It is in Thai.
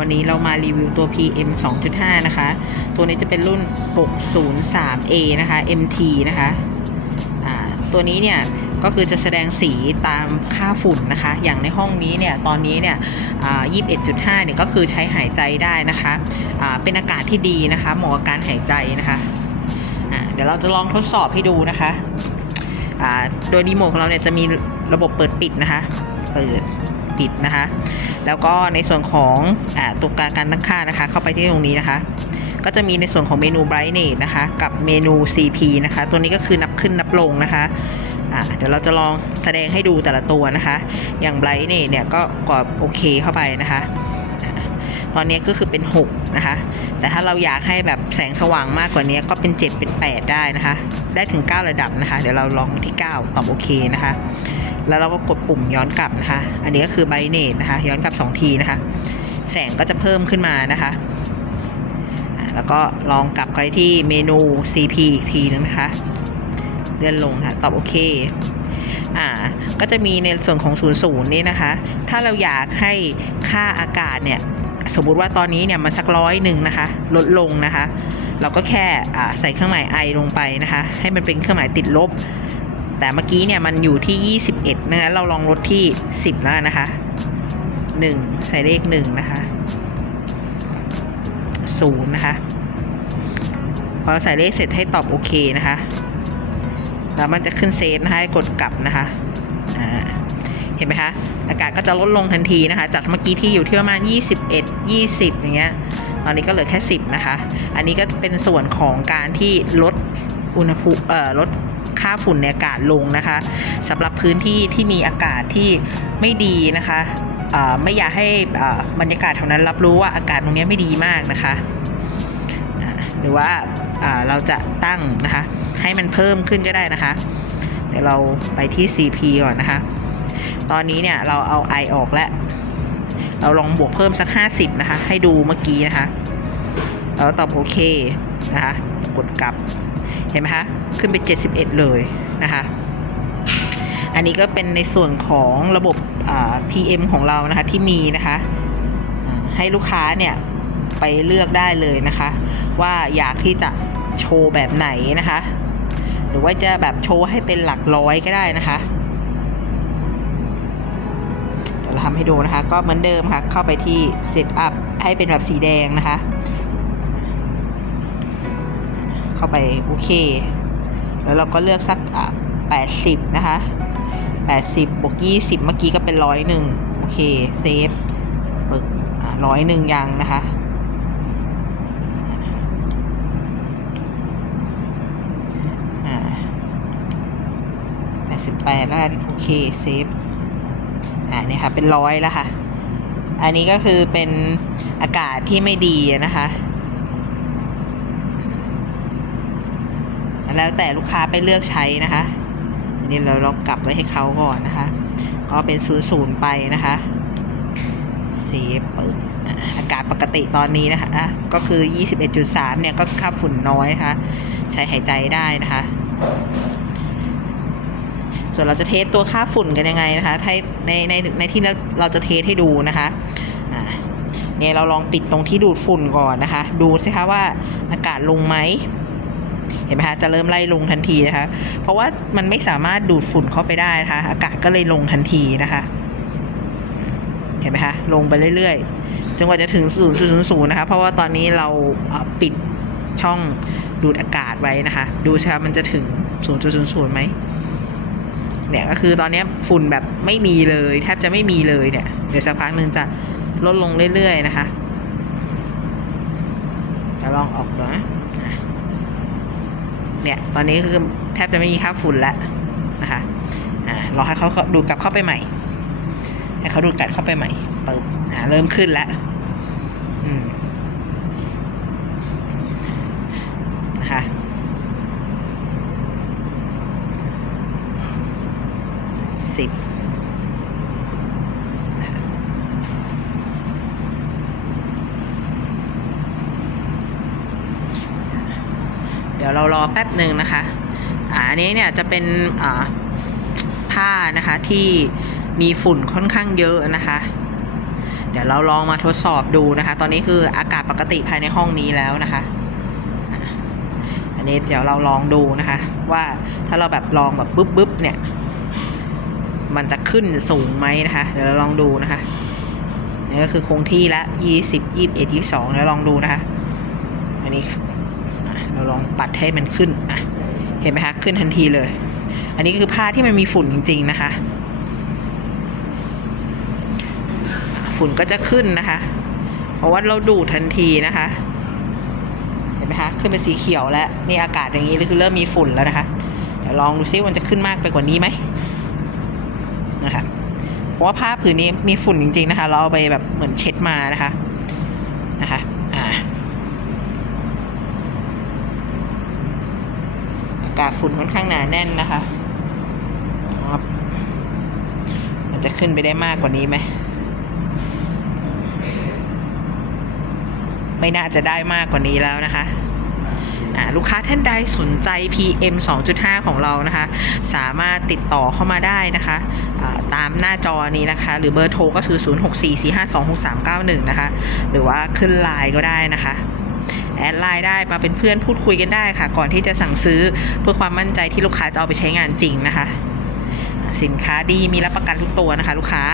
วันนี้เรามารีวิวตัว PM 2.5 นะคะ ตัวนี้จะเป็นรุ่น 603A นะคะ MT นะคะ ตัวนี้เนี่ยก็คือจะแสดงสีตามค่าฝุ่นนะคะ อย่างในห้องนี้เนี่ย ตอนนี้เนี่ยอ่า21.5เนี่ยก็คือใช้หายใจได้นะคะ เป็นอากาศที่ดีนะคะ เหมาะกับการหายใจนะคะ เดี๋ยวเราจะลองทดสอบให้ดูนะคะ โดยรีโมทของเราเนี่ยจะมีระบบเปิดปิดนะคะ เปิดปิดนะคะ แล้วก็ในส่วนของอตัวการการตั้งค่านะคะ เข้าไปที่ตรงนี้นะคะ ก็จะมีในส่วนของเมนู brightness นะคะ กับเมนู CP นะคะ ตัวนี้ก็คือนับขึ้นนับลงนะคะเดี๋ยวเราจะลองแสดงให้ดูแต่ละตัวนะคะ อย่าง brightness เนี่ยก็กดโอเคเข้าไปนะคะ ตอนนี้ก็คือเป็น 6 นะคะ แต่ถ้าเราอยากให้แบบแสงสว่างมากกว่านี้ก็เป็น 7 เป็น 8 ได้นะคะ ได้ถึง 9 ระดับนะคะ เดี๋ยวเราลองที่ 9 ตอบโอเคนะคะ แล้วเราก็กดปุ่มย้อนกลับนะคะ อันนี้ก็คือไบเนตนะคะ ย้อนกลับ 2 ทีนะคะ แสงก็จะเพิ่มขึ้นมานะคะ แล้วก็ลองกลับไปที่เมนู CP อีกทีนึงนะคะ เลื่อนลงนะะตอบโอเคอ่าก็จะมีในส่วนของ 00 นี่นะคะ ถ้าเราอยากให้ค่าอากาศเนี่ย สมมุติว่าตอนนี้เนี่ยมันสักร้อยหนึ่งนะคะ ลดลงนะคะ เราก็แค่อ่าใส่เครื่องหมาย i ลงไปนะคะ ให้มันเป็นเครื่องหมายติดลบ แต่เมื่อกี้เนี่ยมันอยู่ที่ 21นะเราลองลดที่ 10 แล้วนะคะ 1 ใส่เลข 1 นะคะ 0 นะคะ พอใส่เลขเสร็จให้ตอบโอเคนะคะ แล้วมันจะขึ้นเซฟนะคะให้กดกลับนะคะเห็นไหมคะอากาศก็จะลดลงทันทีนะคะ จากเมื่อกี้ที่อยู่ที่ประมาณ 21 20 อย่างเงี้ยตอนนี้ก็เหลือแค่ 10 นะคะ อันนี้ก็เป็นส่วนของการที่ลดอุณหภูมิเอ่อลด ค่าฝุ่นในอากาศลงนะคะสำหรับพื้นที่ที่มีอากาศที่ไม่ดีนะคะไม่อยากให้บรรยากาศแถวนั้นรับรู้ว่าอากาศตรงนี้ไม่ดีมากนะคะ หรือว่าอ่าเราจะตั้งนะคะ ให้มันเพิ่มขึ้นก็ได้นะคะ เดี๋ยวเราไปที่ CP ก่อนนะคะ ตอนนี้เนี่ยเราเอา I ออกแล้วเราลองบวกเพิ่มสัก 50 นะคะ ให้ดูเมื่อกี้นะคะ แล้วตอบโอเคนะคะ กดกลับ เห็นไหมคะขึ้นไป 71 เลยนะคะอันนี้ก็เป็นในส่วนของระบบ PM ของเรานะคะที่มีนะคะให้ลูกค้าเนี่ยไปเลือกได้เลยนะคะ ว่าอยากที่จะโชว์แบบไหนนะคะ หรือว่าจะแบบโชว์ให้เป็นหลักร้อยก็ได้นะคะเดี๋ยวเราทำให้ดูนะคะ ก็เหมือนเดิมค่ะ เข้าไปที่ Setup ให้เป็นแบบสีแดงนะคะ เข้าไปโอเค แล้วเราก็เลือกสักอะ80นะคะ80บวก20เมื่อกี้ก็เป็นร้อยหนึ่งโอเคเซฟปึกอะร้อยหนึ่งยังนะคะอ่า88แล้วโอเคเซฟอ่าเนี่ยค่ะเป็นร้อยแล้วค่ะ อันนี้ก็คือเป็นอากาศที่ไม่ดีนะคะ แล้วแต่ลูกค้าไปเลือกใช้นะคะอันนี้เราลองกลับไว้ให้เขาก่อนนะคะ ก็เป็นศูนย์ศูนย์ไปนะคะเซฟเปิดอากาศปกติตอนนี้นะคะอะก็คือ 21.3 เนี่ยก็ค่าฝุ่นน้อยนะคะ ใช้หายใจได้นะคะ ส่วนเราจะเทสตัวค่าฝุ่นกันยังไงนะคะถ้าในในในที่เราเราจะเทสให้ดูนะคะเนี่ยเราลองปิดตรงที่ดูดฝุ่นก่อนนะคะ ดูสิคะว่าอากาศลงไหม เห็นไหมคะจะเริ่มไล่ลงทันทีนะคะ เพราะว่ามันไม่สามารถดูดฝุ่นเข้าไปได้นะคะอากาศก็เลยลงทันทีนะคะ เห็นไหมคะลงไปเรื่อยๆจนกว่าจะถึง 0.00นะคะ เพราะว่าตอนนี้เราปิดช่องดูดอากาศไว้นะคะ ดูสิคะมันจะถึง 0.00ไหมเนี่ยก็คือตอนนี้ฝุ่นแบบไม่มีเลยแทบจะไม่มีเลยเนี่ย เดี๋ยวสักพักหนึ่งจะลดลงเรื่อยๆนะคะจะลองออกดูนะ เนี่ยตอนนี้คือแทบจะไม่มีค่าฝุ่นแล้วนะคะอ่ารอให้เขาดูดกลับเข้าไปใหม่ ให้เขาดูดกลับเข้าไปใหม่ปึ๊บอ่าเริ่มขึ้นแล้วอืมนะคะสิบ เดี๋ยวเรารอแป๊บหนึ่งนะคะอ่าอันนี้เนี่ยจะเป็นอ่าผ้านะคะที่มีฝุ่นค่อนข้างเยอะนะคะ เดี๋ยวเราลองมาทดสอบดูนะคะ ตอนนี้คืออากาศปกติภายในห้องนี้แล้วนะคะ อันนี้เดี๋ยวเราลองดูนะคะ ว่าถ้าเราแบบลองแบบบึ๊บบึ๊บเนี่ย มันจะขึ้นสูงไหมนะคะ เดี๋ยวเราลองดูนะคะนี่ก็คือคงที่ละยี่สิบยี่สิบเอ็ดยี่สิบสองเดี๋ยวลองดูนะคะ อันนี้ค่ะ เราลองปัดให้มันขึ้นอะเห็นไหมคะขึ้นทันทีเลย อันนี้คือผ้าที่มันมีฝุ่นจริง ๆ นะคะ ฝุ่นก็จะขึ้นนะคะ เพราะว่าเราดูดทันทีนะคะ เห็นไหมคะขึ้นเป็นสีเขียวแล้วนี่อากาศอย่างนี้คือเริ่มมีฝุ่นแล้วนะคะเดี๋ยวลองดูซิมันจะขึ้นมากไปกว่านี้ไหมนะคะเพราะว่าผ้าผืนนี้มีฝุ่นจริง ๆ นะคะ เราเอาไปแบบเหมือนเช็ดมานะคะ อ่า อา กาศฝุ่นค่อนข้างหนาแน่นนะคะครับมันจะขึ้นไปได้มากกว่านี้ไหมไม่น่าจะได้มากกว่านี้แล้วนะคะอ่าลูกค้าท่านใดสนใจ PM 2.5 ของเรานะคะ สามารถติดต่อเข้ามาได้นะคะอ่าตามหน้าจอนี้นะคะ หรือเบอร์โทรก็คือ 0644526391 นะคะ หรือว่าขึ้นไลน์ก็ได้นะคะ แอดไลน์ได้มาเป็นเพื่อนพูดคุยกันได้ค่ะ ก่อนที่จะสั่งซื้อเพื่อความมั่นใจที่ลูกค้าจะเอาไปใช้งานจริงนะคะ สินค้าดีมีรับประกันทุกตัวนะคะ ลูกค้า